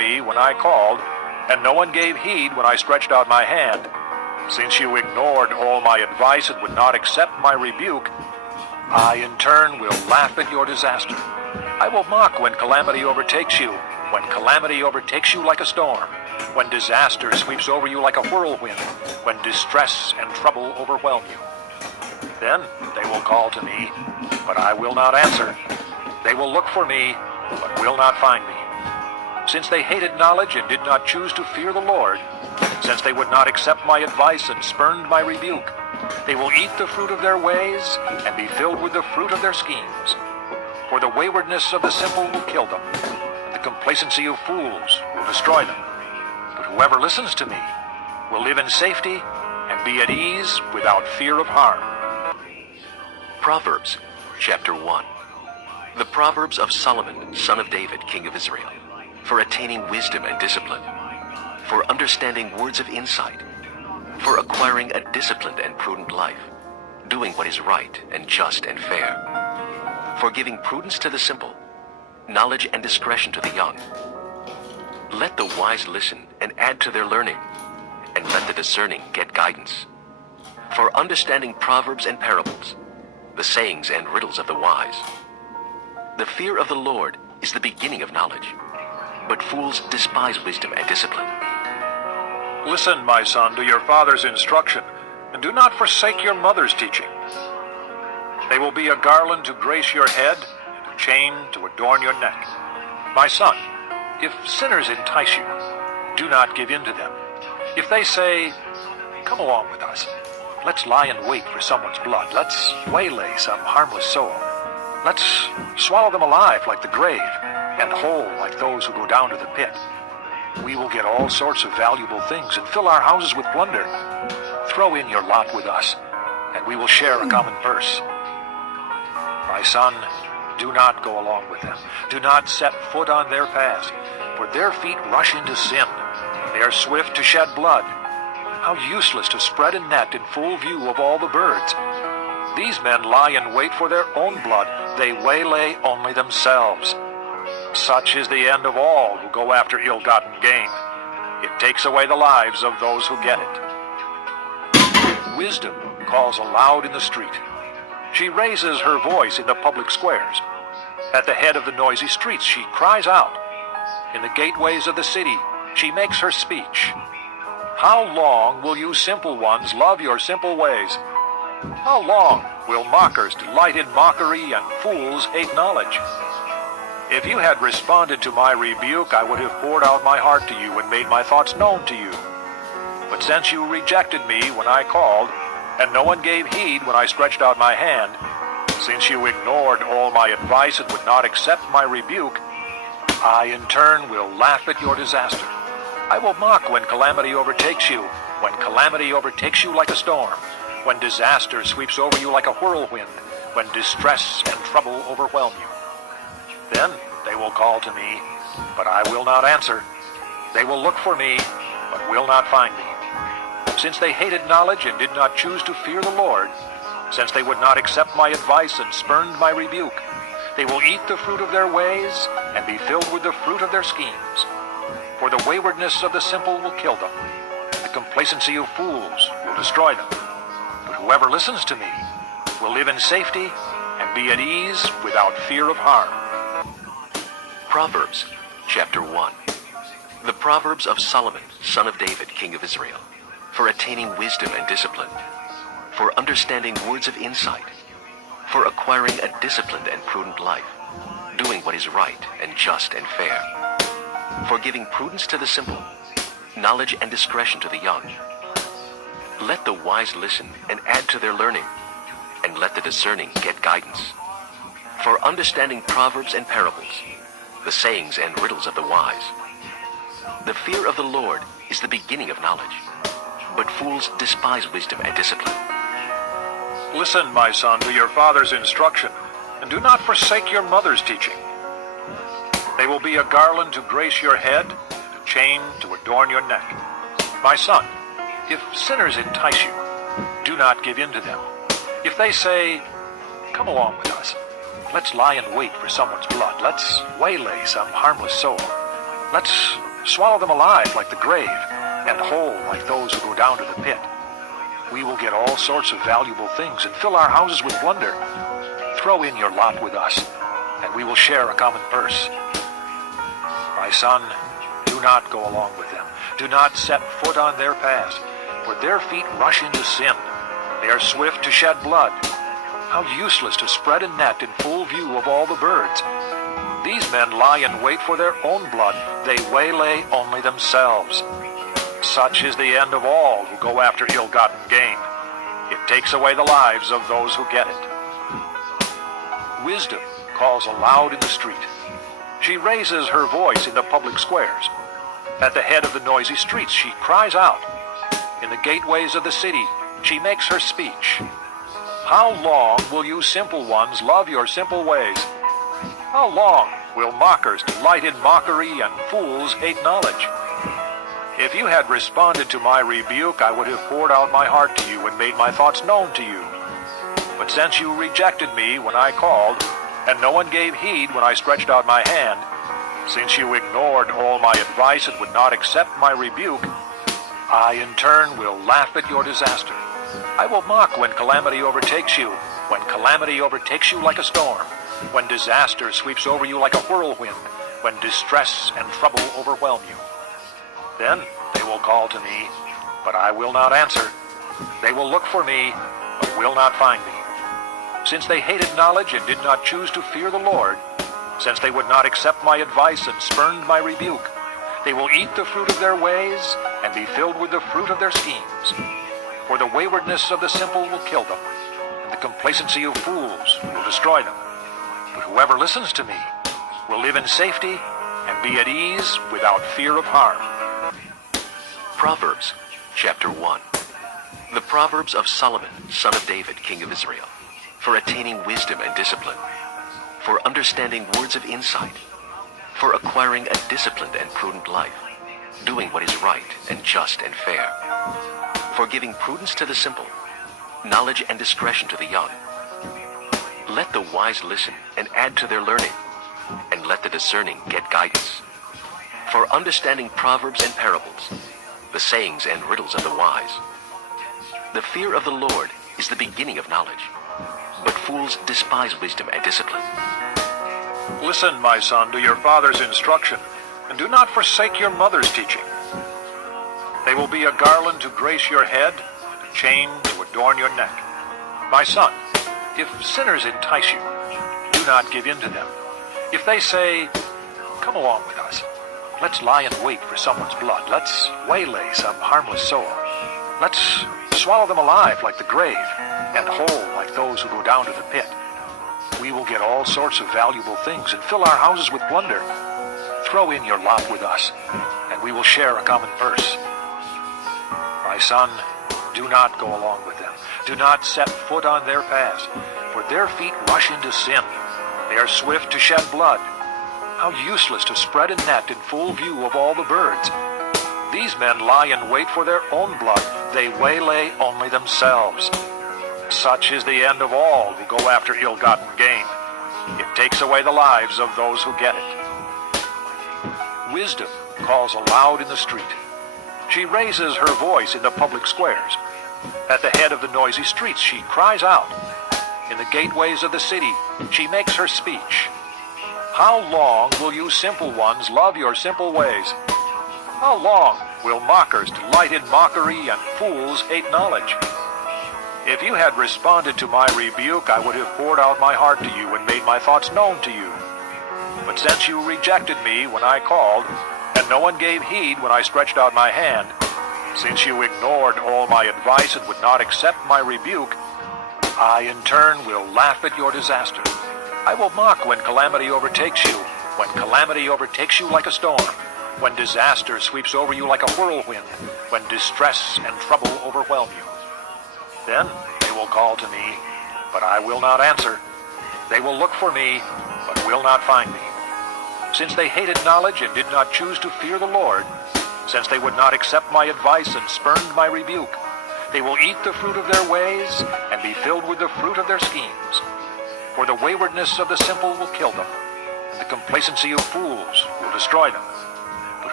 me when I called, and no one gave heed when I stretched out my hand. Since you ignored all my advice and would not accept my rebuke, I in turn will laugh at your disaster. I will mock when calamity overtakes you, when calamity overtakes you like a storm, when disaster sweeps over you like a whirlwind, when distress and trouble overwhelm you. Then they will call to me, but I will not answer. They will look for me, but will not find me. Since they hated knowledge and did not choose to fear the Lord, since they would not accept my advice and spurned my rebuke, they will eat the fruit of their ways and be filled with the fruit of their schemes. For the waywardness of the simple will kill them, and the complacency of fools will destroy them. But whoever listens to me will live in safety and be at ease without fear of harm. Proverbs, chapter 1. The Proverbs of Solomon, son of David, king of Israel, for attaining wisdom and discipline, for understanding words of insight, for acquiring a disciplined and prudent life, doing what is right and just and fair, for giving prudence to the simple, knowledge and discretion to the young. Let the wise listen and add to their learning, and let the discerning get guidance. For understanding proverbs and parables, the sayings and riddles of the wise. The fear of the Lord is the beginning of knowledge, but fools despise wisdom and discipline. Listen, my son, to your father's instruction, and do not forsake your mother's teaching. They will be a garland to grace your head, and a chain to adorn your neck. My son, if sinners entice you, do not give in to them. If they say, "Come along with us. Let's lie in wait for someone's blood. Let's waylay some harmless soul. Let's swallow them alive like the grave, and whole like those who go down to the pit. We will get all sorts of valuable things and fill our houses with plunder. Throw in your lot with us, and we will share a common purse." My son, do not go along with them. Do not set foot on their paths, for their feet rush into sin. They are swift to shed blood. How useless to spread a net in full view of all the birds. These men lie in wait for their own blood. They waylay only themselves. Such is the end of all who go after ill-gotten gain. It takes away the lives of those who get it. Wisdom calls aloud in the street. She raises her voice in the public squares. At the head of the noisy streets she cries out. In the gateways of the city she makes her speech. How long will you simple ones love your simple ways? How long will mockers delight in mockery and fools hate knowledge? If you had responded to my rebuke, I would have poured out my heart to you and made my thoughts known to you. But since you rejected me when I called, and no one gave heed when I stretched out my hand, since you ignored all my advice and would not accept my rebuke, I in turn will laugh at your disaster. I will mock when calamity overtakes you, when calamity overtakes you like a storm, when disaster sweeps over you like a whirlwind, when distress and trouble overwhelm you. Then they will call to me, but I will not answer. They will look for me, but will not find me. Since they hated knowledge and did not choose to fear the Lord, since they would not accept my advice and spurned my rebuke, they will eat the fruit of their ways and be filled with the fruit of their schemes. For the waywardness of the simple will kill them, and the complacency of fools will destroy them. But whoever listens to me will live in safety and be at ease without fear of harm. Proverbs, chapter 1. The Proverbs of Solomon, son of David, king of Israel, for attaining wisdom and discipline, for understanding words of insight, for acquiring a disciplined and prudent life, doing what is right and just and fair, for giving prudence to the simple, knowledge and discretion to the young. Let the wise listen and add to their learning, and let the discerning get guidance. For understanding proverbs and parables, the sayings and riddles of the wise. The fear of the Lord is the beginning of knowledge, but fools despise wisdom and discipline. Listen, my son, to your father's instruction, and do not forsake your mother's teaching. They will be a garland to grace your head, and a chain to adorn your neck. My son, if sinners entice you, do not give in to them. If they say, "Come along with us. Let's lie in wait for someone's blood. Let's waylay some harmless soul. Let's swallow them alive like the grave, and whole like those who go down to the pit. We will get all sorts of valuable things and fill our houses with plunder. Throw in your lot with us, and we will share a common purse. My son, do not go along with them. Do not set foot on their paths, for their feet rush into sin. They are swift to shed blood. How useless to spread a net in full view of all the birds. These men lie in wait for their own blood. They waylay only themselves. Such is the end of all who go after ill-gotten gain. It takes away the lives of those who get it. Wisdom calls aloud in the street. She raises her voice in the public squares. At the head of the noisy streets she cries out. In the gateways of the city she makes her speech. How long will you simple ones love your simple ways? How long will mockers delight in mockery and fools hate knowledge? If you had responded to my rebuke, I would have poured out my heart to you and made my thoughts known to you. But since you rejected me when I called, and no one gave heed when I stretched out my hand, since you ignored all my advice and would not accept my rebuke, I in turn will laugh at your disaster. I will mock when calamity overtakes you, when calamity overtakes you like a storm, when disaster sweeps over you like a whirlwind, when distress and trouble overwhelm you. Then they will call to me, but I will not answer. They will look for me, but will not find me. Since they hated knowledge and did not choose to fear the Lord, since they would not accept my advice and spurned my rebuke, they will eat the fruit of their ways and be filled with the fruit of their schemes. For the waywardness of the simple will kill them, and the complacency of fools will destroy them. But whoever listens to me will live in safety and be at ease without fear of harm. Proverbs, chapter 1. The Proverbs of Solomon, son of David, king of Israel, for attaining wisdom and discipline, for understanding words of insight, for acquiring a disciplined and prudent life, doing what is right and just and fair, for giving prudence to the simple, knowledge and discretion to the young. Let the wise listen and add to their learning, and let the discerning get guidance. For understanding proverbs and parables, the sayings and riddles of the wise. The fear of the Lord is the beginning of knowledge, but fools despise wisdom and discipline. Listen, my son, to your father's instruction, and do not forsake your mother's teaching. They will be a garland to grace your head, and a chain to adorn your neck. My son, if sinners entice you, do not give in to them. If they say, come along with us, let's lie in wait for someone's blood, let's waylay some harmless soul, let's swallow them alive like the grave, and whole like those who go down to the pit. We will get all sorts of valuable things and fill our houses with plunder. Throw in your lot with us, and we will share a common purse. My son, do not go along with them. Do not set foot on their paths, for their feet rush into sin. They are swift to shed blood. How useless to spread a net in full view of all the birds. These men lie in wait for their own blood. They waylay only themselves. Such is the end of all who go after ill-gotten gain. It takes away the lives of those who get it. Wisdom calls aloud in the street. She raises her voice in the public squares. At the head of the noisy streets she cries out. In the gateways of the city she makes her speech. How long will you simple ones love your simple ways? How long will mockers delight in mockery and fools hate knowledge? If you had responded to my rebuke, I would have poured out my heart to you and made my thoughts known to you. But since you rejected me when I called, and no one gave heed when I stretched out my hand, since you ignored all my advice and would not accept my rebuke, I in turn will laugh at your disaster. I will mock when calamity overtakes you, when calamity overtakes you like a storm, when disaster sweeps over you like a whirlwind, when distress and trouble overwhelm you. Then they will call to me, but I will not answer. They will look for me, but will not find me. Since they hated knowledge and did not choose to fear the Lord, since they would not accept my advice and spurned my rebuke, they will eat the fruit of their ways and be filled with the fruit of their schemes. For the waywardness of the simple will kill them, and the complacency of fools will destroy them. But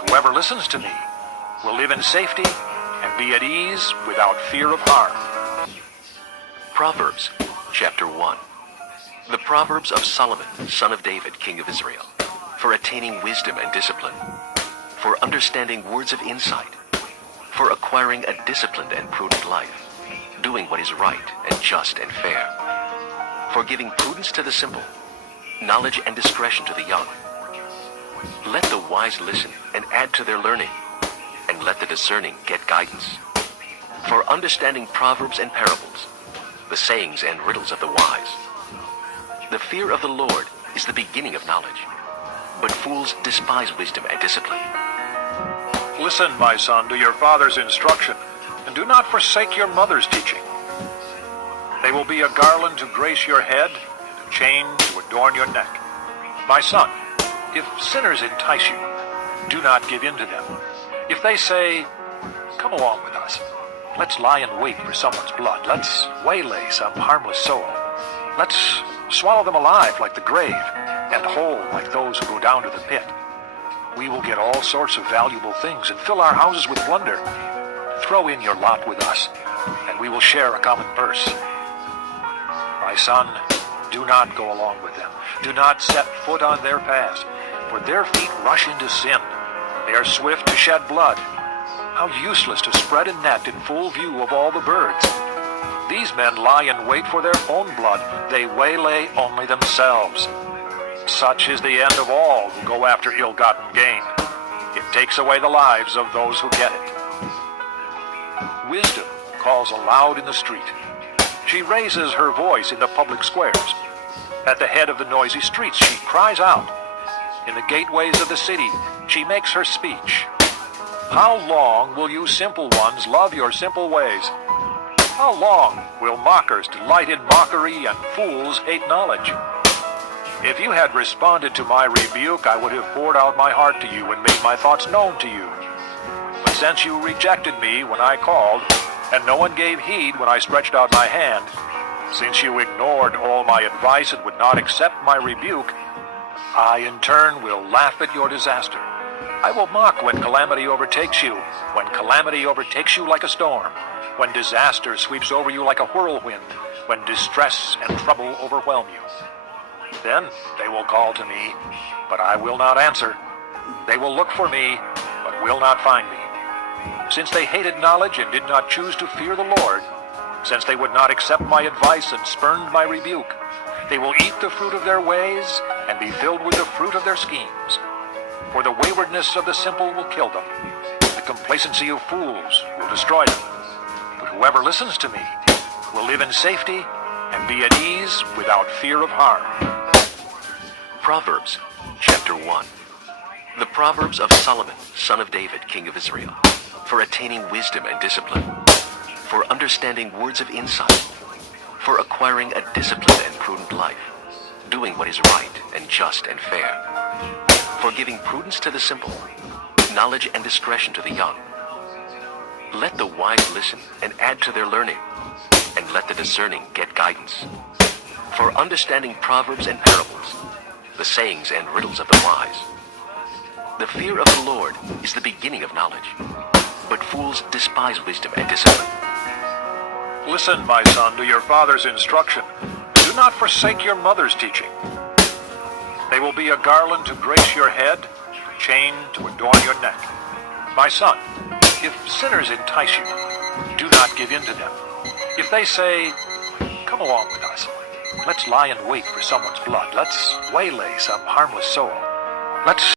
Whoever listens to me will live in safety and be at ease without fear of harm. Proverbs, chapter 1. The Proverbs of Solomon, son of David, king of Israel, for attaining wisdom and discipline, for understanding words of insight, for acquiring a disciplined and prudent life, doing what is right and just and fair, for giving prudence to the simple, knowledge and discretion to the young. Let the wise listen and add to their learning, and let the discerning get guidance. For understanding proverbs and parables, the sayings and riddles of the wise. The fear of the Lord is the beginning of knowledge, but fools despise wisdom and discipline. Listen, my son, to your father's instruction, and do not forsake your mother's teaching. They will be a garland to grace your head, and a chain to adorn your neck. My son, if sinners entice you, do not give in to them. If they say, "Come along with us. Let's lie in wait for someone's blood. Let's waylay some harmless soul. Let's swallow them alive like the grave, and whole like those who go down to the pit. We will get all sorts of valuable things and fill our houses with plunder. Throw in your lot with us, and we will share a common purse." My son, do not go along with them. Do not set foot on their paths, for their feet rush into sin. They are swift to shed blood. How useless to spread a net in full view of all the birds. These men lie in wait for their own blood. They waylay only themselves. Such is the end of all who go after ill-gotten gain. It takes away the lives of those who get it. Wisdom calls aloud in the street. She raises her voice in the public squares. At the head of the noisy streets, she cries out. In the gateways of the city, she makes her speech. How long will you simple ones love your simple ways? How long will mockers delight in mockery and fools hate knowledge? If you had responded to my rebuke, I would have poured out my heart to you and made my thoughts known to you. But since you rejected me when I called, and no one gave heed when I stretched out my hand, since you ignored all my advice and would not accept my rebuke, I in turn will laugh at your disaster. I will mock when calamity overtakes you, when calamity overtakes you like a storm, when disaster sweeps over you like a whirlwind, when distress and trouble overwhelm you. Then they will call to me, but I will not answer. They will look for me, but will not find me. Since they hated knowledge and did not choose to fear the Lord, since they would not accept my advice and spurned my rebuke, they will eat the fruit of their ways and be filled with the fruit of their schemes. For the waywardness of the simple will kill them. The complacency of fools will destroy them. But whoever listens to me will live in safety and be at ease without fear of harm. Proverbs, chapter 1. The Proverbs of Solomon, son of David, king of Israel, for attaining wisdom and discipline, for understanding words of insight, for acquiring a disciplined and prudent life, doing what is right and just and fair, for giving prudence to the simple, knowledge and discretion to the young. Let the wise listen and add to their learning, and let the discerning get guidance. For understanding proverbs and parables, the sayings and riddles of the wise. The fear of the Lord is the beginning of knowledge, but fools despise wisdom and discipline. Listen, my son, to your father's instruction, and do not forsake your mother's teaching. They will be a garland to grace your head, a chain to adorn your neck. My son, if sinners entice you, do not give in to them. If they say, "Come along with us. Let's lie in wait for someone's blood. Let's waylay some harmless soul. Let's